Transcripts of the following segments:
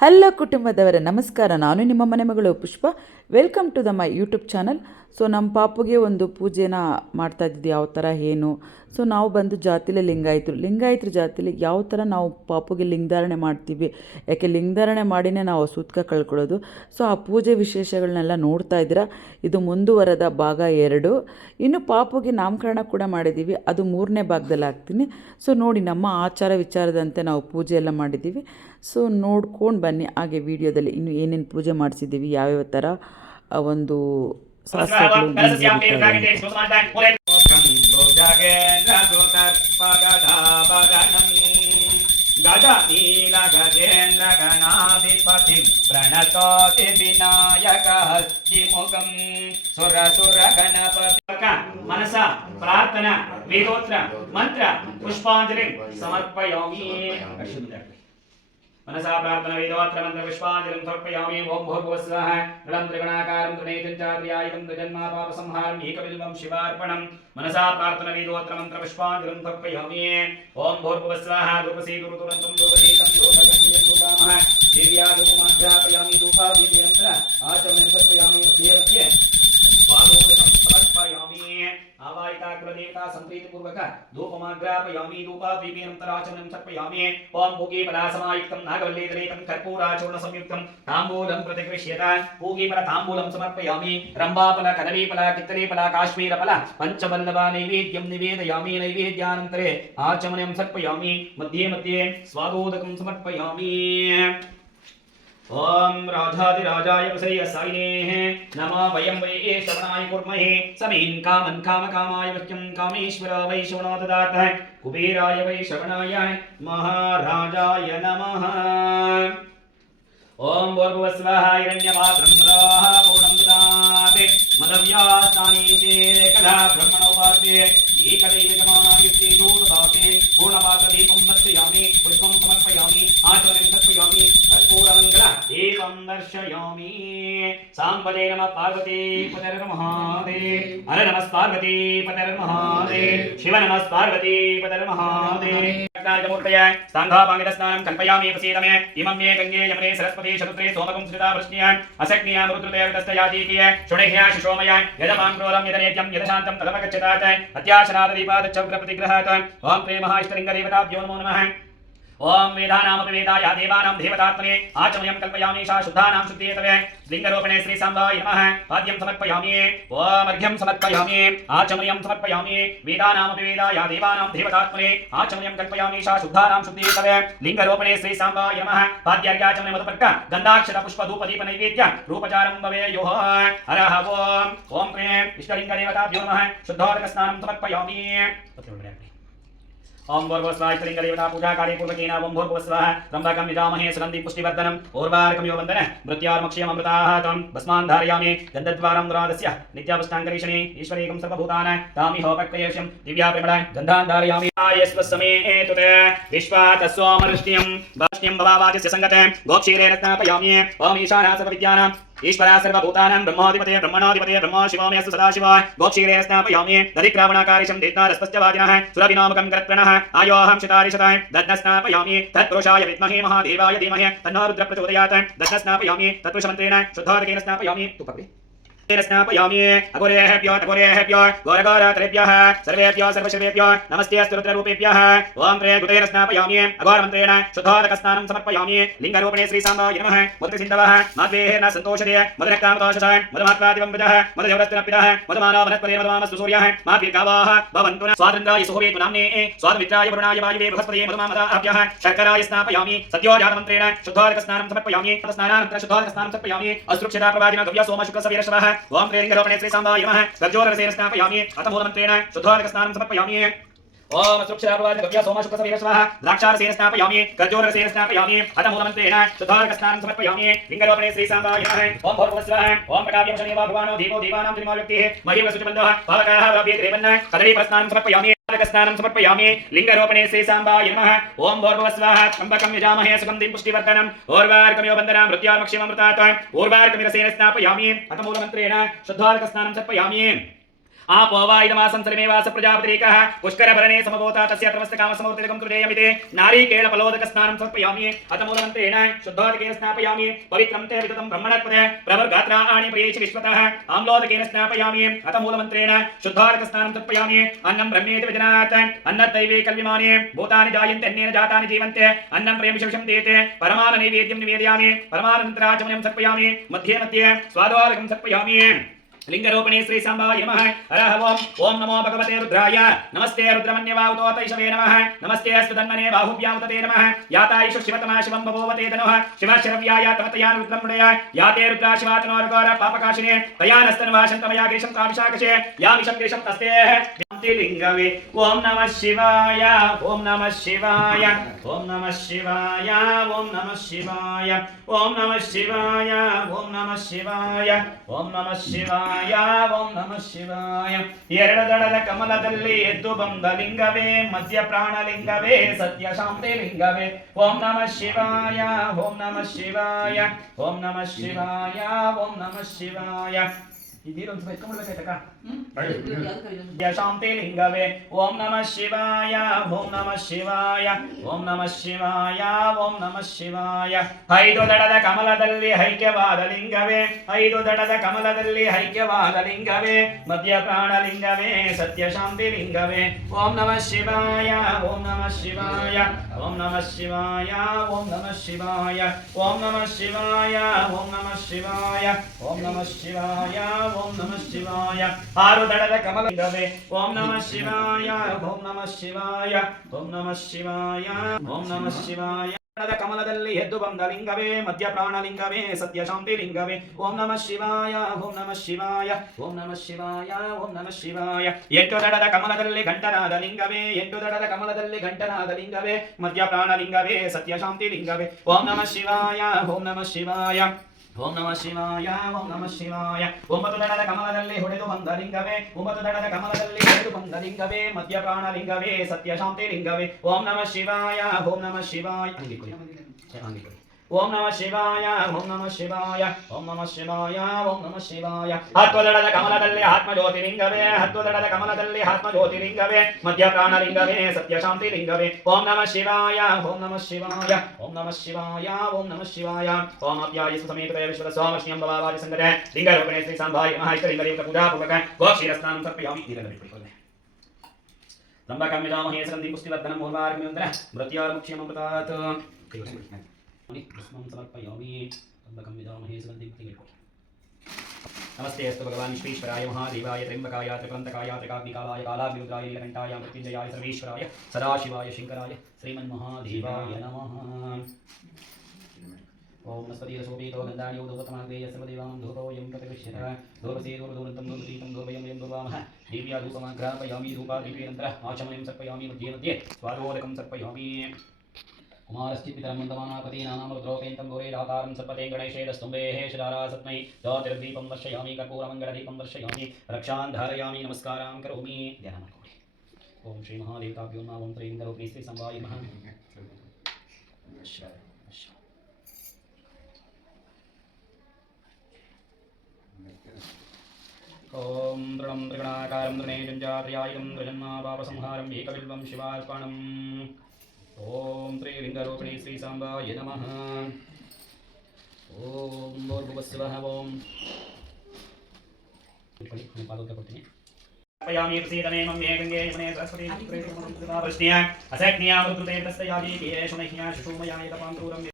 Hello ಕುಟುಂಬದವರ ನಮಸ್ಕಾರ. ನಾನು ನಿಮ್ಮ ಮನೆ ಮಗಳು Pushpa. Welcome to the my YouTube channel. So ನಮ್ಮ ಪಾಪುಗೆ ಒಂದು ಪೂಜೆನ ಮಾಡ್ತಾ ಇದ್ದಿದ್ದು ಯಾವ ಥರ ಏನು. ಸೊ ನಾವು ಬಂದು ಜಾತಿಲಿ ಲಿಂಗಾಯತರ ಜಾತಿಲಿ ಯಾವ ಥರ ನಾವು ಪಾಪುಗೆ ಲಿಂಗಧಾರಣೆ ಮಾಡ್ತೀವಿ, ಯಾಕೆ ಲಿಂಗಧಾರಣೆ ಮಾಡಿನೇ ನಾವು ಸೂತ್ಕ ಕಳ್ಕೊಳ್ಳೋದು. ಸೊ ಆ ಪೂಜೆ ವಿಶೇಷಗಳನ್ನೆಲ್ಲ ನೋಡ್ತಾ ಇದ್ದೀರಾ. ಇದು ಮುಂದುವರೆದ ಭಾಗ 2. ಇನ್ನು ಪಾಪುಗೆ ನಾಮಕರಣ ಕೂಡ ಮಾಡಿದ್ದೀವಿ, ಅದು 3ನೇ ಭಾಗದಲ್ಲಿ ಹಾಕ್ತೀನಿ. ಸೊ ನೋಡಿ, ನಮ್ಮ ಆಚಾರ ವಿಚಾರದಂತೆ ನಾವು ಪೂಜೆ ಎಲ್ಲ ಮಾಡಿದ್ದೀವಿ. ಸೊ ನೋಡ್ಕೊಂಡು ಬನ್ನಿ. ಹಾಗೆ ವಿಡಿಯೋದಲ್ಲಿ ಇನ್ನು ಏನೇನು ಪೂಜೆ ಮಾಡಿಸಿದ್ದೀವಿ, ಯಾವ್ಯಾವ ಥರ ಒಂದು ಶಾಸ್ತ್ರಗಳು प्रणतोति विनायक हस्तिमुखं सुर सुर गणपति मनस प्रार्थना वेदोत्र मंत्र पुष्पांजलि समर्पयामि। मनसा प्रार्थना वेदोत्र मंत्र पुष्पांजलिं समर्पयामि। ओम भूर्भुवः स्वः ऋणं त्रिगुणाकारं त्रिनेत्रं चात्र्यायितं त्रिजन्मा पापसंहारं एकबिल्वं शिवार्पणं। मनसा प्रार्थना वेदोत्र मंत्र पुष्पांजलिं समर्पयामि। ओम भूर्भुवः स्वः दुर्वसी दुर्दुरन्तं दुर्वसीतं दुर्भयं यद्दुर्गामः दिव्या धूपमाध्यापयामि धूपादित्यंत्र आचमनं समर्पयामि। मध्ये स्वादोदकं समर्पयामि। आवाहिता देवता संप्रीति पूर्वक धूपमाग्रापयामि। धूपादीपेनन्तराचमनं समर्पयामि। ओम पूगीफलासमायुक्तं नागवल्लीतलेकं कर्पूराचूर्ण संयुक्तं ताम्बूलं प्रतिगृह्यत। पूगीफल ताम्बूलं समर्पयामि। रम्भाफल कदलीफल कित्तलीफल काश्मीरफल पंचवल्लभ नैवेद्यं निवेदयामि। नैवेद्यानन्तरे आचमनं समर्पयामि। मध्ये मध्ये स्वादोदकं समर्पयामि। ओम राजाधिराजाय प्रसयसायिने नमः। वयं वै श्रवणाय कुर्महे समीं कामं कामकामाय वह्यं कामेश्वर वै श्रवणो ददात। कुबेराय वै श्रवणाय महाराजाय नमः। ओम भूर्भुवः स्वः हिरण्यपात्रं पूर्णं ददाति मदव्यास्तानि कदा ब्रह्मणोपास्ते एकदैवमानायुक्ते ददाति। पूर्णपात्रदीपं दर्शयामि। पुष्पं समर्पयामि। आचमनं समर्पयामि। कर्पूरमङ्गल दीपं दर्शयामि। सांबदे नमः पार्वती पतये महादेव। हर नमः पार्वती पतये महादेव। शिव नमः पार्वती पतये महादेव। मूर्तये स्नानम कल्पयामि। प्रसीद मे इमं मे गंगे यमुने सरस्वती शतुत्रे सोमकं सुता वृष्ण्य असक्निया मरुद्रुतयस्तयाजीकीय शुणेह्या शिशोमय यदमां क्रोरं यदनेत्यं यदशान्तं तदपगच्छतात् अत्याशनाद दीपात् चक्रप्रतिग्रहात्। ओम प्रेम इष्टलिंग देवताभ्यो नमो नमः। ओम वेदानामपि वेदाय देवानां देवतात्मने आचमयं कल्पयामि। सा शुद्धानां शुद्धेतवे लिंगरूपिणे श्री सांबाय नमः। पाद्यं समर्पयामि। ओम अर्घ्यं समर्पयामि। आचमयं समर्पयामि। वेदानामपि वेदाय देवानां देवतात्मने आचमयं कल्पयामि। सा शुद्धानां शुद्धेतवे लिंगरूपिणे श्री सांबाय नमः। पाद्यार्घ्याचमने मधुपर्क गन्धाक्षत पुष्प धूप दीप नैवेद्य रूपचारं भवेयुः। हरः ओम। ओम प्रेम इष्टलिंग देवताभ्यो नमः। शुद्धोदक स्नानं समर्पयामि। ओम भूर्भुवः स्वः इष्टलिंग देवता पूजा कार्ये पूर्वकेन ओम भूर्भुवः स्वः त्र्यंबकं यजामहे सुगन्धिं पुष्टिवर्धनम् उर्वारुकमिव वन्दन मृत्योर्मक्षयम् अमृताहतं भस्मान् धारयामि। गन्धद्वारं दुरादस्य नित्यापुष्टाङ्गरीषणे ईश्वरेकं सर्वभूतानां तामिहोपक्वयेशं दिव्या प्रेमणां गन्धान् धारयामि। आयस्वसमेतुत विश्वातस्वामरुष्टियं भाष्ण्यं भवावाचस्य संगते गोक्षीरेण स्नापयामि। ओम ईशाना सर्वविद्यानां ईश्वरा सर्वभूतानां ब्रह्माधिपते ब्रह्मणाधिपते ब्रह्म शिवामेऽस्तु सदाशिव। गोक्षीरेण स्नापयामि। दधिक्रावणाकारिशं देत्नारस्तस्य वाजिनः सुरभिनामकं करत्रणः आयोऽहं शितारिशतां दध्नस्नापयामि। तत्पुरुषाय विद्महे महादेवाय धीमहि तन्नो रुद्र प्रचोदयात्। दध्नस्नापयामि। तत्पुरुषमन्त्रेण शुद्धोदकेन स्नापयामि। स्नापयामि। अघोरेभ्यो अघोरेभ्यो घोरघोरतरेभ्यः सर्वेभ्यो सर्वशर्वेभ्यो नमस्ते अस्तु रुद्ररूपेभ्यः। ओम त्र्यगुतेन स्नापयामि। अघोरमन्त्रेण शुद्धोदकस्नानं समर्पयामि। लिंगरूपिणे श्री सांबाय नमः। मुद्रसिन्धवः माध्वेः न सन्तोषते मदनक्तामतोषः मदमात्वादिवं वृजः मददेवरस्तिनपितः मदमानो वनस्पते मदमामस्तु सूर्यः माद्वीर्गावाः भवन्तु न स्वातन्त्राय सुहोवेतु नाम्ने स्वातमित्राय वरुणाय वायुवे बृहस्पते मदमामदाभ्यः शर्कराय स्नापयामि। सद्योजातमन्त्रेण शुद्धोदकस्नानं समर्पयामि। स्नानानन्तरं शुद्धोदकस्नानं समर्पयामि। अस्रुक्षिता प्रवादिनो गव्या सोम शुक्ल सवीरश्वः। ओम त्रिलिंगरूपिणे श्री सांबाय नमः। गर्जोररसेन स्नापयामि। अथ मूलमन्त्रेण शुद्धोदकस्नानं समर्पयामि। ओम अस्रुक्षिताप्रवादिनो गव्या सोम शुक्ल सवीरश्वः। द्राक्षारसेन स्नापयामि। गर्जोररसेन स्नापयामि। अथ मूलमन्त्रेण शुद्धोदकस्नानं समर्पयामि। लिंगरूपिणे श्री सांबाय नमः। ओम भूर्भुवः स्वः ओम प्रकाव्यं शनिवा भगवानो देवो देवानां त्रिमो व्यक्तिः महिमसुचिबन्धः पावकाः वाप्येत्रेवन्न कदलीफलस्नानं समर्पयामि। स्नानं समर्पयामि। लिंगरूपिणे श्री सांबाय नमः। ओम भूर्भुवः स्वः त्र्यंबकं यजामहे सुगन्धिं पुष्टिवर्धनम् उर्वारुकमिव वन्दनं मृत्योर्मक्षयममृतात्। उर्वारुकमिव रसेन स्नापयामि। अथ मूलमन्त्रेण शुद्धोदकस्नानं समर्पयामि। आपो वा इदमासं सलिमेवास प्रजापतिरेकः पुष्करभरणे समभूता तस्य तमस्तकामसमूर्तिकं कृतेयमिते नारीकेळफलोदकस्नानं समर्पयामि अथ मूलमन्त्रेण शुद्धोदकेन स्नापयामि पवित्रं ते विदतं ब्रह्मणत्वते प्रवर्गात्राणि प्रियेचि विश्वतः आम्लोदकेन स्नापयामि अथ मूलमन्त्रेण शुद्धोदकस्नानं समर्पयामि अन्नं ब्रह्मेति विजनात् अन्नदैवे कल्यमाने भूतानि जायन्ते अन्येन जातानि जीवन्ते अन्नं प्रेमशविषं देते परमाननैवेद्यं निवेदयामि परमानन्तराचमनं समर्पयामि मध्ये मध्ये स्वादोदकं समर्पयामि लिंगरूपिणी श्री सांबाय नमः हरः ओम नमो भगवते रुद्राय नमस्ते रुद्रमन्यवाउतोतैषवे नमः नमस्ते अस्तुतन्मने बाहुव्याउतते नमः यातायिषु शिवतमा शिवं बभूवते तनुः शिवशरव्याय तमतया रुद्रमुडय याते रुद्रा शिवातनोर्घोर पापकाशिने तयानस्तनवाशन्तमया गिरिशं काविशाकशे यामिषं गिरिशं तस्ते लिंगवे ओम नमः शिवाय ओम नमः शिवाय ओम नमः शिवाय ओम नमः शिवाय ओम नमः शिवाय ओम नमः शिवाय ओम नमः शिवाय ಓಂ ನಮಃ ಶಿವಾಯ ಎರಡು ದಳದ ಕಮಲದಲ್ಲಿ ಎದ್ದು ಬಂದ ಲಿಂಗವೇ ಮಧ್ಯ ಪ್ರಾಣಲಿಂಗವೇ ಸತ್ಯ ಶಾಂತಿ ಲಿಂಗವೇ ಓಂ ನಮಃ ಶಿವಾಯ ಓಂ ನಮಃ ಶಿವಾಯ ಓಂ ನಮಃ ಶಿವಾಯ ಓಂ ನಮಃ ಶಿವಾಯ ಇದೀರೊಂದು ಸ್ವಲ್ಪ ಎತ್ಕೊಂಡ್ಬಿಡ್ಬೇಕಾಯ್ತಕ್ಕ ಶಾಂತಿ ಲಿಂಗವೇ ಓಂ ನಮಃ ಶಿವಾಯ ಓಂ ನಮಃ ಶಿವಾಯ ಓಂ ನಮಃ ಶಿವಾಯ ಓಂ ನಮಃ ಶಿವಾಯ ಐದು ದಳದ ಕಮಲದಲ್ಲಿ ಐಕ್ಯವಾದ ಲಿಂಗವೇ ಐದು ದಳದ ಕಮಲದಲ್ಲಿ ಐಕ್ಯವಾದ ಲಿಂಗವೇ ಮಧ್ಯ ಪ್ರಾಣಲಿಂಗವೇ ಸತ್ಯ ಶಾಂತಿ ಲಿಂಗವೇ ಓಂ ನಮಃ ಶಿವಾಯ ಓಂ ನಮಃ ಶಿವಾಯ ಓಂ ನಮಃ ಶಿವಾಯ ಓಂ ನಮಃ ಶಿವಾಯ ಓಂ ನಮಃ ಶಿವಾಯ ಓಂ ನಮಃ ಶಿವಾಯ ಓಂ ನಮಃ ಶಿವಾಯ ಓಂ ನಮಃ ಶಿವಾಯ ಆರು ದಳದ ಕಮಲಲಿಂಗವೇ ಓಂ ನಮಃ ಶಿವಾಯ ಓಂ ನಮಃ ಶಿವಾಯ ಓಂ ನಮಃ ಶಿವಾಯ ಓಂ ನಮಃ ಶಿವಾಯ ದಳದ ಕಮಲದಲ್ಲಿ ಎದ್ದು ಬಂದ ಲಿಂಗವೇ ಮಧ್ಯ ಪ್ರಾಣಲಿಂಗವೇ ಸತ್ಯ ಶಾಂತಿ ಲಿಂಗವೇ ಓಂ ನಮಃ ಶಿವಾಯ ಓಂ ನಮಃ ಶಿವಾಯ ಓಂ ನಮಃ ಶಿವಾಯ ಓಂ ನಮಃ ಶಿವಾಯ ಎಂಟು ದಳದ ಕಮಲದಲ್ಲಿ ಘಂಟನಾದ ಲಿಂಗವೇ ಎಂಟು ದಳದ ಕಮಲದಲ್ಲಿ ಘಂಟನಾದ ಲಿಂಗವೇ ಮಧ್ಯ ಪ್ರಾಣಲಿಂಗವೇ ಸತ್ಯ ಶಾಂತಿ ಲಿಂಗವೇ ಓಂ ನಮಃ ಶಿವಾಯ ಓಂ ನಮಃ ಶಿವಾಯ ಓಂ ನಮಃ ಶಿವಾಯ ಓಂ ನಮಃ ಶಿವಾಯ ಒಂಬತ್ತು ದಳದ ಕಮಲದಲ್ಲಿ ಹೊಡೆದು ಬಂದ ಲಿಂಗವೇ ಒಂಬತ್ತು ದಳದ ಕಮಲದಲ್ಲಿ ಹೊಡೆದು ಬಂದ ಲಿಂಗವೇ ಮಧ್ಯ ಪ್ರಾಣಲಿಂಗವೇ ಸತ್ಯ ಶಾಂತಿ ಲಿಂಗವೇ ಓಂ ನಮಃ ಶಿವಾಯ ಓಂ ನಮಃ ಶಿವಾಯ ಓಂ ನಮಃ ಶಿವಾಯ ಓಂ ನಮಃ ಶಿವಾಯ ಓಂ ನಮಃ ಶಿವಾಯ ಓಂ ನಮಃ ಶಿವಾಯ ಹತ್ತು ದಳದ ಕಮಲದಲ್ಲಿ ಆತ್ಮಜ್ಯೋತಿಲಿಂಗವೇ ಹತ್ತು ದಳದ ಕಮಲದಲ್ಲಿ ಆತ್ಮಜ್ಯೋತಿಲಿಂಗವೇ ಮಧ್ಯ ಪ್ರಾಣಲಿಂಗವೇ ಸತ್ಯ ಶಾಂತಿ ಲಿಂಗವೇ ಓಂ ನಮಃ ಶಿವಾಯ ಓಂ ನಮಃ ಶಿವಾಯ ಓಂ ನಮಃ ಶಿವಾಯ ಓಂ ನಮಃ ಶಿವಾಯ ಓಂ ಅಪ್ಯಾಯಸು ಸಮೇತ ವಿಶ್ವದ ಸೋಮಶ್ನಿಯಂ ಭವಾವಾದಿ ಸಂಗತೆ ಲಿಂಗರೂಪಿಣೆ ಶ್ರೀ ಸಾಂಬಾಯ ಮಹಾಯಿಷ್ಟಲಿಂಗಲಿಂಗ ಪೂಜಾಪೂರ್ವಕ ಗೋಕ್ಷೀರಸ್ನಾನಂ ಸಮರ್ಪಯಾಮಿ ನೀರನ್ನು ರಂಭಕಂ ವಿದಾಮಹೇ ಸರಂದಿ ಪುಷ್ಟಿವರ್ಧನಂ ಮೂರ್ವಾರ್ಮಿಯುಂದ್ರ ಮೃತ್ಯಾರ್ಮುಕ್ಷ್ಯಮೃತಾತ್ समर्पयामि तंबकं विदामहे सुगन्धिं प्रतिगृह्णामि नमस्ते अस्तु भगवान् विश्वेश्वराय महादेवाय त्र्यम्बकाय त्रिपुरन्तकाय त्रिकाग्निकालाय कालाग्निरुद्राय नीलकण्ठाय मृत्युञ्जयाय सर्वेश्वराय सदाशिवाय शङ्कराय श्रीमन्महादेवाय नमः ओम नस्पतिरसोपेतो गन्धान्यो धूपतमाग्रेय सर्वदेवां धूपोऽयं प्रतिगृह्यतः धूपसे दूरदूरन्तं धूपदीपं धूपयं वयं धूपामः दिव्या धूपमाघ्रापयामि धूपादीपेनन्तरः आचमनं सर्पयामि मध्ये मध्ये स्वादोदकं सर्पयामि कुमारश्चित्पितरमन्दमानापति नानामरुद्रोपेन्तं गोरेदातारं सर्पते गणेशेदस्तुम्बेः शिलारा सत्मै ज्योतिर्दीपं वर्षयामि कर्पूरमङ्गलदीपं वर्षयामि रक्षान् धारयामि नमस्कारां करोमि ध्यानं करोमि ओम श्री महादेवताभ्यो नमः ओम त्रिलिङ्गरूपिणी श्री संवाय नमः ओम दृढं त्रिगुणाकारं दृढेजुञ्जात्र्यायं दृजन्मा पापसंहारं एकबिल्वं शिवार्पणम् ओम त्रिलिंगरूपिणी श्री सांबाय नमः ओम भूर्भुवस्सुवः ओम पयामि प्रसीदमे मम्ये गंगे यमुने सरस्वती प्रस्निय असक्निया मृत्युते प्रस्तयादि केशुनह्या शुशुमयाय तपान्तूरं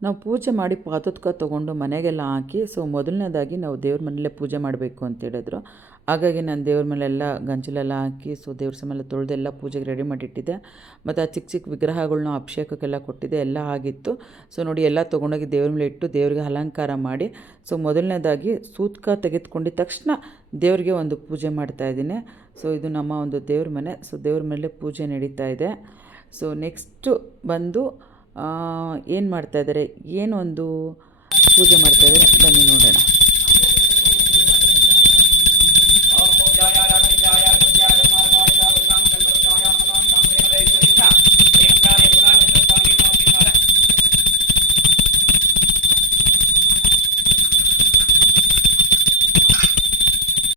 ನಾವು ಪೂಜೆ ಮಾಡಿ ಪಾತುತ್ಕ ತೊಗೊಂಡು ಮನೆಗೆಲ್ಲ ಹಾಕಿ ಸೊ ಮೊದಲನೇದಾಗಿ ನಾವು ದೇವ್ರ ಮನೆಯಲ್ಲೇ ಪೂಜೆ ಮಾಡಬೇಕು ಅಂತ ಹೇಳಿದ್ರು. ಹಾಗಾಗಿ ನಾನು ದೇವ್ರ ಮೇಲೆಲ್ಲ ಗಂಜಲೆಲ್ಲ ಹಾಕಿ ಸೊ ದೇವ್ರ ಸಮೇಲೆ ತೊಳೆದೆಲ್ಲ ಪೂಜೆಗೆ ರೆಡಿ ಮಾಡಿಟ್ಟಿದ್ದೆ. ಮತ್ತು ಆ ಚಿಕ್ಕ ಚಿಕ್ಕ ವಿಗ್ರಹಗಳ್ನ ಅಭಿಷೇಕಕ್ಕೆಲ್ಲ ಕೊಟ್ಟಿದ್ದೆ, ಎಲ್ಲ ಆಗಿತ್ತು. ಸೊ ನೋಡಿ ಎಲ್ಲ ತೊಗೊಂಡೋಗಿ ದೇವ್ರ ಮೇಲೆ ಇಟ್ಟು ದೇವ್ರಿಗೆ ಅಲಂಕಾರ ಮಾಡಿ ಸೊ ಮೊದಲನೇದಾಗಿ ಸೂತ್ಕ ತೆಗೆದುಕೊಂಡಿದ್ದ ತಕ್ಷಣ ದೇವ್ರಿಗೆ ಒಂದು ಪೂಜೆ ಮಾಡ್ತಾಯಿದ್ದೀನಿ. ಸೊ ಇದು ನಮ್ಮ ಒಂದು ದೇವ್ರ ಮನೆ. ಸೊ ದೇವ್ರ ಮೇಲೆ ಪೂಜೆ ನಡೀತಾ ಇದೆ. ಸೊ ನೆಕ್ಸ್ಟು ಬಂದು ಏನು ಮಾಡ್ತಾಯಿದ್ದಾರೆ, ಏನೊಂದು ಪೂಜೆ ಮಾಡ್ತಾಯಿದ್ದಾರೆ ಬನ್ನಿ ನೋಡೋಣ.